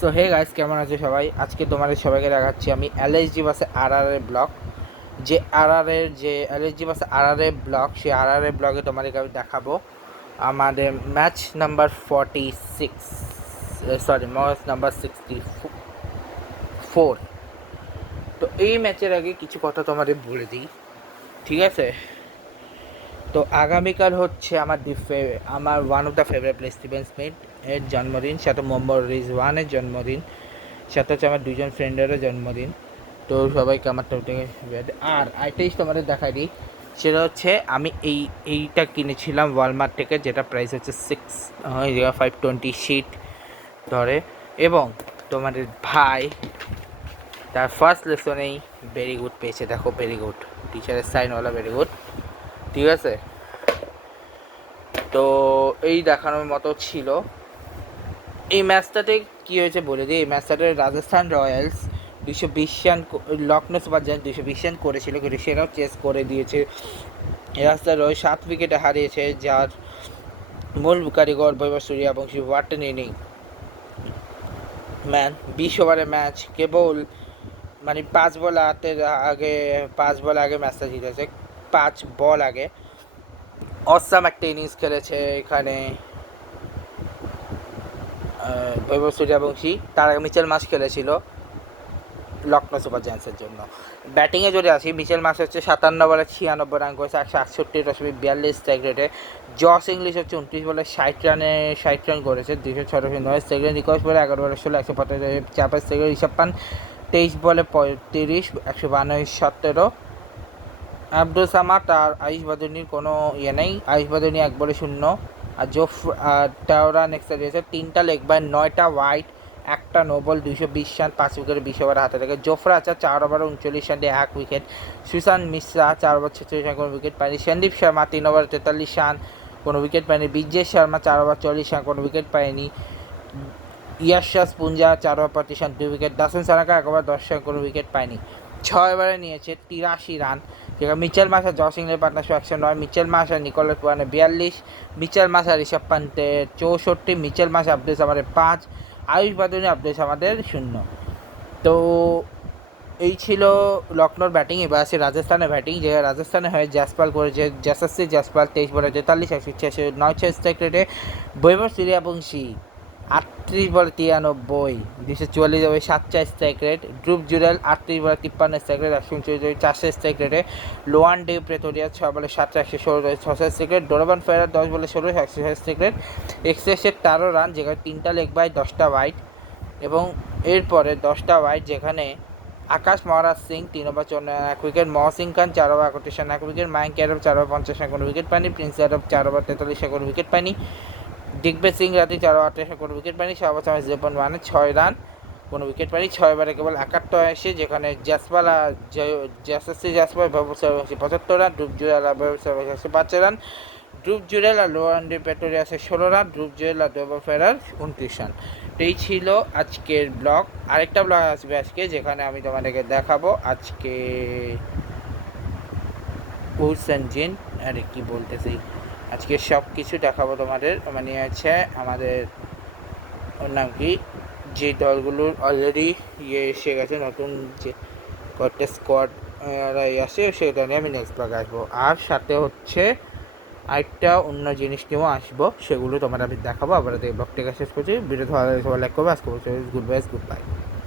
So hey guys, কেমন আছে সবাই? আজকে তোমাদের সবাইকে দেখাচ্ছি আমি এলএসজি বাসে আরআরএর ব্লগ। যে এলএসজি বাসে আরআরএর ব্লগ, সেই আরআরএর ব্লগে তোমাদেরকে আমি দেখাবো আমাদের match number 46, sorry match number 64। তো এই ম্যাচের আগে কিছু কথা তোমাদের বলে দিই, ঠিক আছে? তো আগামীকাল হচ্ছে আমার one of the favourite player Steven Smith এর জন্মদিন, সাথে মোহাম্মদ রিজওয়ানের জন্মদিন, সাথে হচ্ছে আমার দুজন ফ্রেন্ডেরও জন্মদিন। তো সবাইকে আমার তরফ থেকে আর আরেকটা জিনিস তোমাদের দেখাই দিই, সেটা হচ্ছে আমি এইটা কিনেছিলাম ওয়ালমার্ট থেকে, যেটা প্রাইস হচ্ছে 520 শিট ধরে। এবং তোমাদের ভাই তার ফার্স্ট লেসনেই ভেরি গুড পেয়েছে, দেখো ভেরি গুড, টিচারের সাইনওয়ালা ভেরি গুড, ঠিক আছে? তো এই দেখানোর মতো ছিল। এই ম্যাচটাতে কী হয়েছে বলে দিই। এই ম্যাচটাতে Rajasthan royals 220 run, Lucknow super giants 220 run করেছিল, কিন্তু সেটাও চেস করে দিয়েছে। রাজস্থান রয়্যালস 7 উইকেটে হারিয়েছে, যার মূল কারিগর Vaibhav Suryavanshi what an inning man. 20 ওভারের ম্যাচ, কেবল মানে 5 বল আগে ম্যাচটা জিতেছে, 5 বল আগে। অসাম একটা ইনিংস খেলেছে এখানে বৈভব সূর্যবংশী। তার আগে মিচেল মার্শ খেলেছিল লখনৌ সুপার জায়ান্টসের জন্য। ব্যাটিংয়ে যদি আসি, মিচেল মার্শ হচ্ছে 57 বলে 96 রান করেছে, 168.42 স্ট্রাইক রেটে। জস ইংলিশ হচ্ছে 29 বলে 60 রান করেছে, 206 স্ট্রাইক রেট। নিকোলাস বলে 11 বলে 16, 145 স্ট্রাইক রেট। ঋষভ পান্ট 23 বলে 35, 152, 17। আব্দুল সামাদ আর আয়ুষ বাদুনির কোনো ইয়ে নেই, আয়ুষ বাদুনি 1 বলে 0। আর টাওরা নেক্সট দিয়েছে 3টা লেগ বাই, 9টা ওয়াইড, 1টা নো বল, 220 রান, 5 উইকেটে 20 ওভার হাতে থেকে। জোফরা আচার 4 ওভারে 39 রান দিয়ে 1 wicket. Sushant Mishra 4 over 46 run, কোনো উইকেট পায়নি। সন্দীপ শর্মা 3 ওভার 43 রান, কোনো উইকেট পায়নি। বিজয় শর্মা 4 ওভার 40 রান, কোনো উইকেট পায়নি। Yashas Punja 4 over 35 run, 2 wicket. Dasun Shanaka 1 over 10 run, কোনো উইকেট পায়নি। 6 ওভারে নিয়েছে 83 রান, যেখানে মিচেল মার্শ আর জস ইংলিশের পার্টনারশিপ 109, মিচেল মার্শ আর নিকোলাস পুরানে 42, মিচেল মার্শ আর ঋষভ পান্তের 64, মিচেল মার্শ আব্দুল সামাদের 5, আয়ুষ বাদুনি আব্দুল সামাদের 0। তো এই ছিল লখনৌর ব্যাটিং। এবার আছে রাজস্থানের ব্যাটিং, যে রাজস্থানে হয়ে জাসপাল করেছে, যশস্বী জাসপাল 23 বলে 43, 186 স্ট্রাইক রেটে। বৈভব সূর্যবংশী 38 বলে 93, 244 ওভারে 7 স্ট্রাইক রেট। ধ্রুব জুরেল 38 বলে 53 স্ট্রাইক রেট, 139, 400 স্ট্রাইক রেটে। লোয়ান ডে প্রেটোরিয়া 6 বলে 7, 116, 600 স্ট্রাইক রেট। ডোনোভান ফেরার 10 বলে 16, 106 স্ট্রাইক রেট। এক্সেসের 13 রান, যেখানে 3টা লেগ বাই, 10টা ওয়াইড। এবং এরপরে 10টা ওয়াইড, যেখানে Akash Maharaj Singh 3 over 54 run, 1 wicket. Mohsin Khan 4 over 31 run, 1 wicket. Mayank Yadav 4 over 50 run, কোনো উইকেট পায়নি। প্রিন্স যাদব 4 ওভার 43 রান, কোনো উইকেট পায়নি। দিগ্বিজয় সিং রাতি 4 ওভার 28 রান, কোনো উইকেট পায়নি। শাহবাজ আহমেদ 0.1 6 রান, কোনো উইকেট পায়নি। 6 ওভারে কেবল 71 আসে, যেখানে জাসপাল আর যশস্বী জাসপাল 75 রান, ধ্রুব জুরেল আর 5 রান। ধ্রুব জুরেল আর লোয়ান ডে প্রেটোরিয়া 16 রান, ধ্রুব জুরেল আর ডোভার ফেরার 29 রান। তো এই ছিল আজকের ব্লগ। আরেকটা ব্লগ আসবে আজকে, যেখানে আমি তোমাদেরকে দেখাবো আজকে উসেনজিন, আরে কি বলতেছি, আজকে সব কিছু দেখাবো তোমাদের। মানে আছে আমাদের, ওর নাম কি, যে দলগুলোর অলরেডি ইয়ে এসে গেছে, নতুন যে কয়েকটা স্কোয়াড আসে, সেটা নিয়ে আমি নেক্সট ব্লগে আসবো। আর সাথে হচ্ছে আরেকটা অন্য জিনিস নিয়েও আসবো, সেগুলো তোমার আমি দেখাবো। আবার এই ব্লগটাকে শেষ করছি। ভিডিও ভালো লাগলে সবাই লাইক করবে। আজকে গুড বাই।